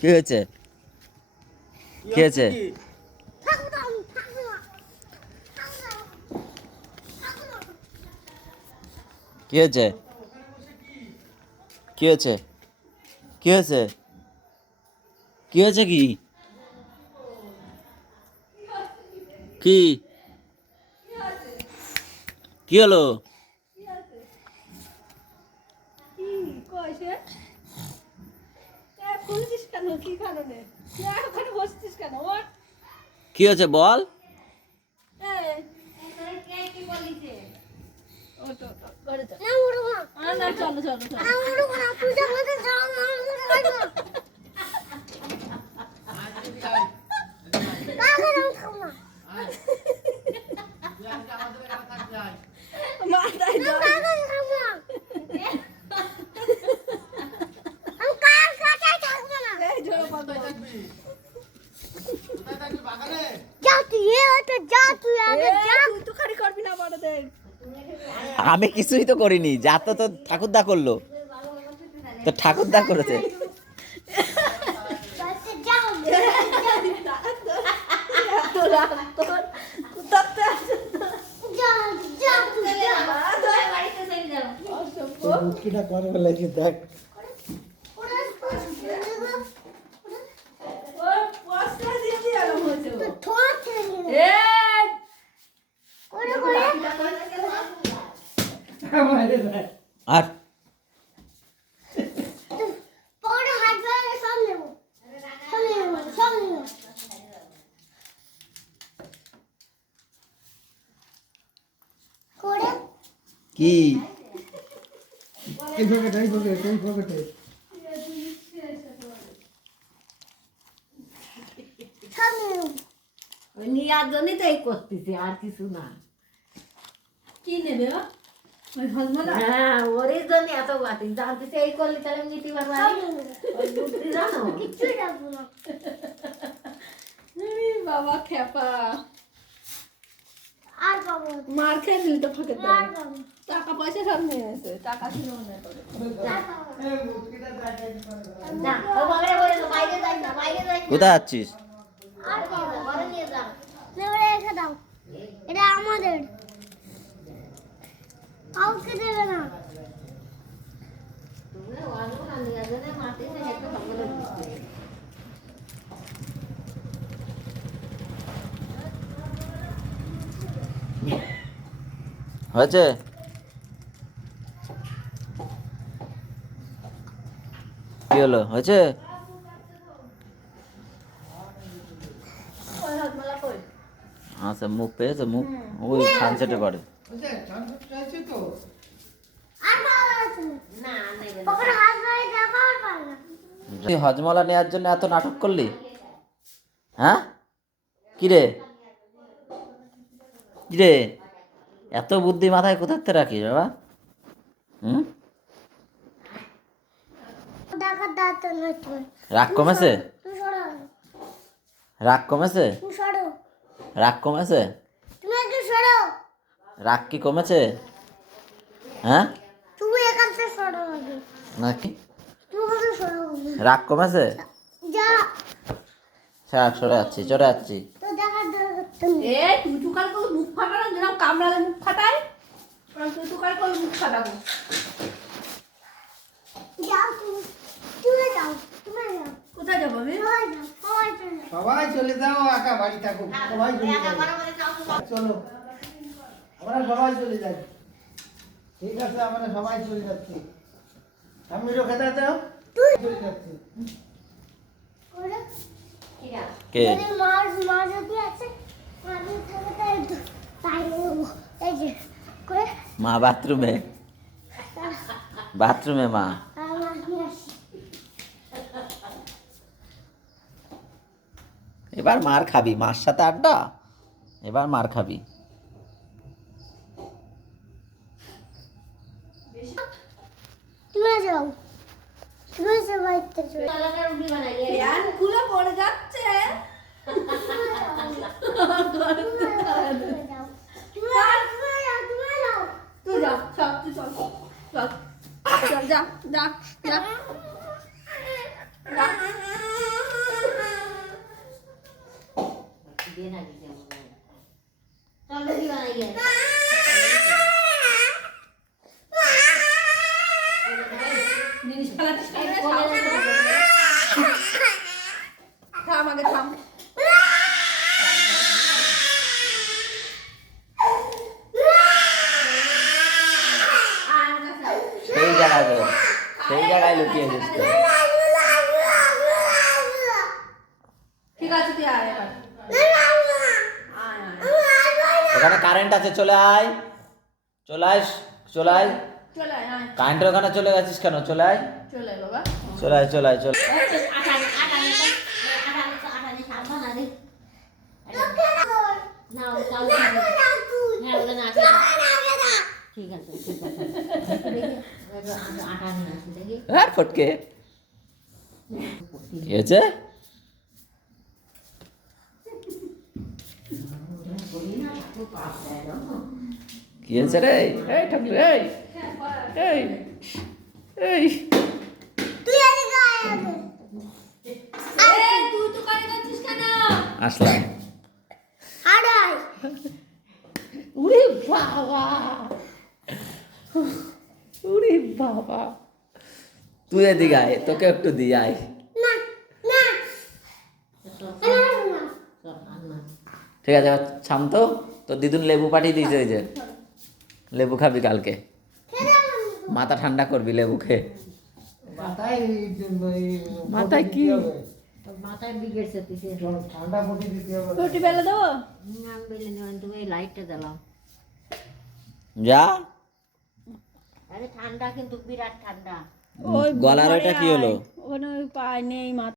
কি হয়েছে? কি হয়েছে? কি হয়েছে? কি হয়েছে? কি হয়েছে? কি হয়েছে? কি কি কি হলো? কি হয়েছে বল? আমি কিছুই তো করিনি, যা তো তো ঠাকুরদা করলো, তো ঠাকুরদা করেছে। দেখ আর কি নেওয়ার জন্যই তো এই করতেছি, আর কিছু না। কি নেবে? হ্যাঁ, ওরই জন্য এত বাতি জানতেছি। এই করলে তাহলে নিতে পারবো ওই বুদ্ধি জানো। বাবা খেপা আর বাবু মার খেয়ে দিল তো ফাঁকে আর বাবু টাকা পয়সা সব নিয়ে এসে টাকা ছিল মনে করে না, ও বাবারে বলে না, বাইরে যাই না, বাইরে যাই না। কোথায় যাচ্ছিস? আর বাবু ঘরে নিয়ে যা। নেবে রেখে দাও, এটা আমাদের, কাউকে দেবে না। তুমি ওয়াজও না নিয়ে যাবে, মাটিতে একটা ভালো দিচ্ছে। হয়েছে? কি হলো? হয়েছে? আচ্ছা, মুখ পেয়েছে, মুখ ওই সানসেটে করে। আর ভালো আছে না, নেবে না। ওখানে হাত ধরে দেখো আর পারে না। তুই হজমলা নেওয়ার জন্য এত নাটক করলি? হ্যাঁ, কিরে কিরে, এত বুদ্ধি মাথায় কোথাতে রাখিস বাবা? হুম, দেখার দায়িত্ব নয় তুমি। রাগ কমেছে? তুমি সরো, রাগ কমেছে? তুমি সরো, রাগ কমেছে? তুমি একটু সরো, রাগ কি কমেছে? হ্যাঁ তুমি এখান থেকে সরো আগে, নাকি তুমি ওখান থেকে সরো। রাগ কমেছে? যা, ছাড়, সরে যাচ্ছি, চলে যাচ্ছি। তো দেখার দায়িত্ব নেই। এ তুই টুকার করে মুখ ফাটানো যেরকম কামড়ালে মুখ ফাটায় তুই টুকার করে মুখ ফাটাবো যাও তুমি, তুমি যাও, তুমি যাও, কোথায় যাবো আমি সবাই যাও, সবাই চলে যাও। সবাই চলে যাও, একা বাড়ি থাকুক, সবাই চলে একা যাও। ঘরে বসে খাও তো সব। চলো, আমরা সবাই চলে যাই। ঠিক আছে, আমরা সবাই চলে যাচ্ছি। আমিরও খেতে দাও, চলে যাচ্ছি। ওরা ঠিক আছে। কে? যদি মা যদি আছে, মা যদি থাকে তাই তাই নেবো। এই যে করে মা বাথরুমে, বাথরুমে মা। আমার নিয়ে আসি। এবার মার খাবি, মার সাথে আড্ডা, এবার মার খাবি। তুমি যাও, তুমি সবাই চলে যাও। তাহলে রুটি বানাই নিয়ে আয়। ফ্যান খুলে পড়ে যাচ্ছে তুই যা সব তুই চল চল চল যা যা যা যা। দিয়ে না দিতে চল রুটি বানাই গিয়ে জিনিস ফেলাচ্ছিস কেন রে? থাম আগে থাম। সেই জায়গায় তো, সেই জায়গায় লুকিয়েছিস তো। ঠিক আছে তুই আয় এবার। আয় আয় ওখানে কারেন্ট আছে, চলে আয়, চলে আয়, চলে আয়। চলে আয় আয় কারেন্টের ওখানে চলে গেছিস কেন? চলে আয়, চলে আয় বাবা। চলে আয়, চলে আয়, চলে। ঠিক আছে ঠিক আছে আটা নিয়ে আসি দেখি হ্যাঁ ফটকে কি হয়েছে? কি হয়েছে রে? এই ঠাকুর, এই এই এই তুই এদিকে আয় আগে। এই তুই তো কানে যাচ্ছিস কেন? আসলাম। হারাই উরে বাবা, উরে বাবা, তুই এদিকে আয়, তোকে একটু দিয়ে আয়। না না না ঠিক আছে, এবার শান্ত। তো দিদুন লেবু পাঠিয়ে দিয়েছে, ওই যে লেবু খাবি কালকে, মাথা ঠান্ডা করবি লেবু খেয়ে। মাথায় মাথায় কি? মাথায় বিগড়ছে তুই ঠান্ডা পটি দিতে হবে। রুটি বেলে দেবো? আমি বেলে নেবেন তুমি এই লাইটটা জ্বালাও যা, আরে ঠান্ডা কিন্তু বিরাট ঠান্ডা ওই গলার ঘরে ওটা কি হলো? আয়। ওখানে ওই পায় নেই মাথা